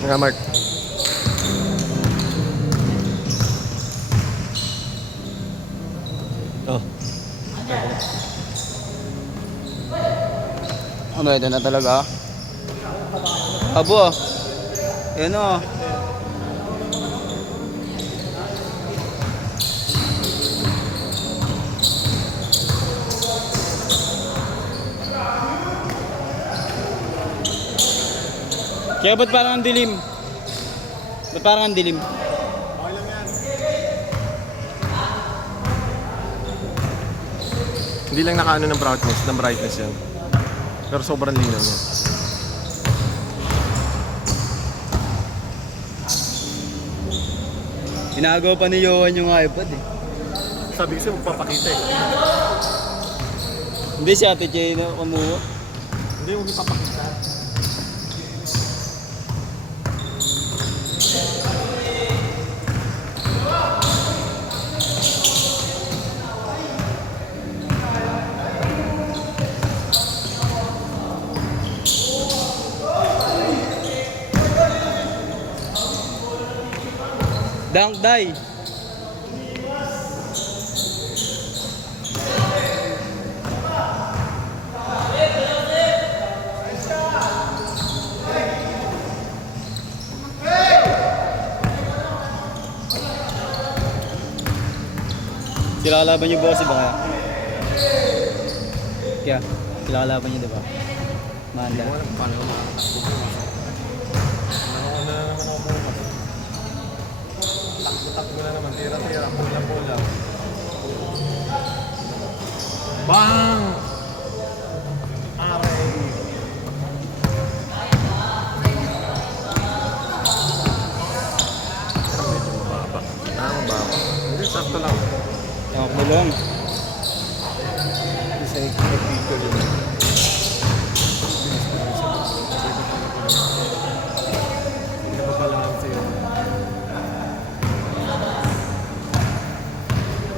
Nga Mark. Oh. Ano, ito na talaga. Abo ah. Yan ah. Kaya ba't parang ang dilim? Ba't parang ang dilim? Okay lang yan. Hindi lang nakaano ng brightness yan. Pero sobrang linaw niya. Ginagawa pa ni Johan yung iPad eh. Sabi ko siya magpapakita eh. Hindi si Ate Jay na kumuha. Hindi yung ipapakita. Dunk die. Kilalaban niyo boss ba kaya? Kaya, kilalaban niyo diba? Manda. Wala kung paano makakatakbo. Ano na naman ako bukas. Takbo na naman. Tira-tira. Pula-pula. Bang! Aray! Pero medyo mababa. Mababa. Hindi, sakto lang. Ako lang. Isa yung picture yun. Hindi pa pala lang sa'yo.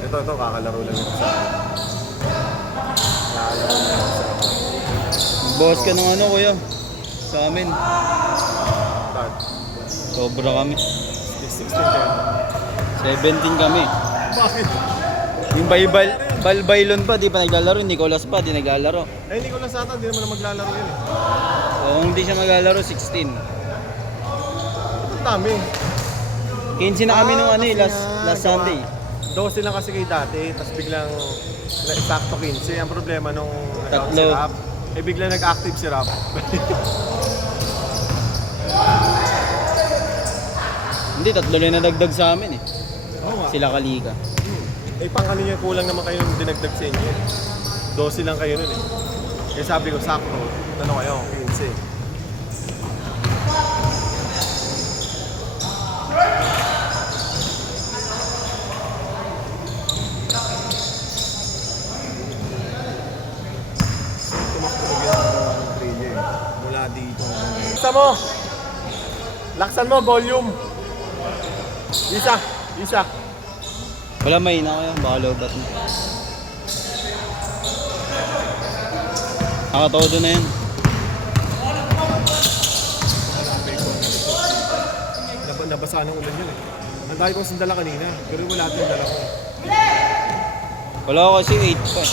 Ito, kakalaro lang ito sa akin. Kakalaro lang ito sa akin. Boss ka ng ano kuya? Sa amin. Bad. Sobra kami. 16 17 kami. Bakit? Yung Balbaylon pa, di pa naglalaro. Nicolas pa, di naglalaro. Eh, hindi ko lang sa atin. Hindi naman na maglalaro yun eh. So, kung hindi siya maglalaro, 16. Ang dami. 15 na kami nung ano eh, kasi last nga, Sunday. 12 lang kasi kayo dati, tapos biglang sakto 15. Ang problema nung nag-out si Tatlo. Rap, eh biglang nag-active si Rap. Hindi, tatlo na nadagdag sa amin eh. Oo nga. Sila Kalika. Eh pang ano niya, kulang naman kayo nung dinagdag sa inyo. 12 lang kayo nun eh. Eh sabi ko, sakto. Ano kayo? 15. Tumaktunog yan ang gawa ng trailer eh. Mula dito. Laksan mo! Laksan mo, volume! Isa! Wala may na kayo, baka lobat na. Nakatodo na yan. Nabasa ng ulan yun eh. Ang dahil kong sandala kanina, pero wala ito yung dala ko. Wala ko kasi 8 pa eh.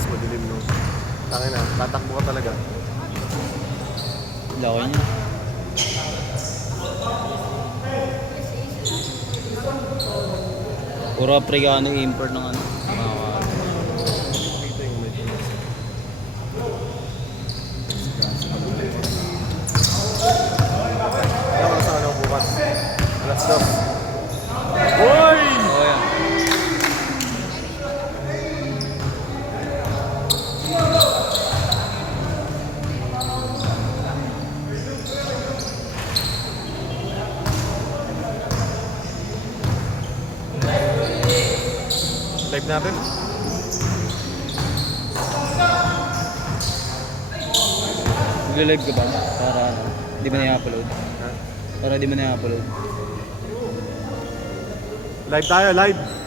Tapos madilim, no? Tangin na, tatakbo ka talaga. Laki niya. Puro Afrikano import ng ano. Dito yung medyo nasa. Kaya ko sa ano bukas. Alas 2. Hoy! Oh, yan. Live natin. Magla-live ka ba? Para ano? Di ba na-upload? Ha? Para di mo na-upload. Live tayo, live.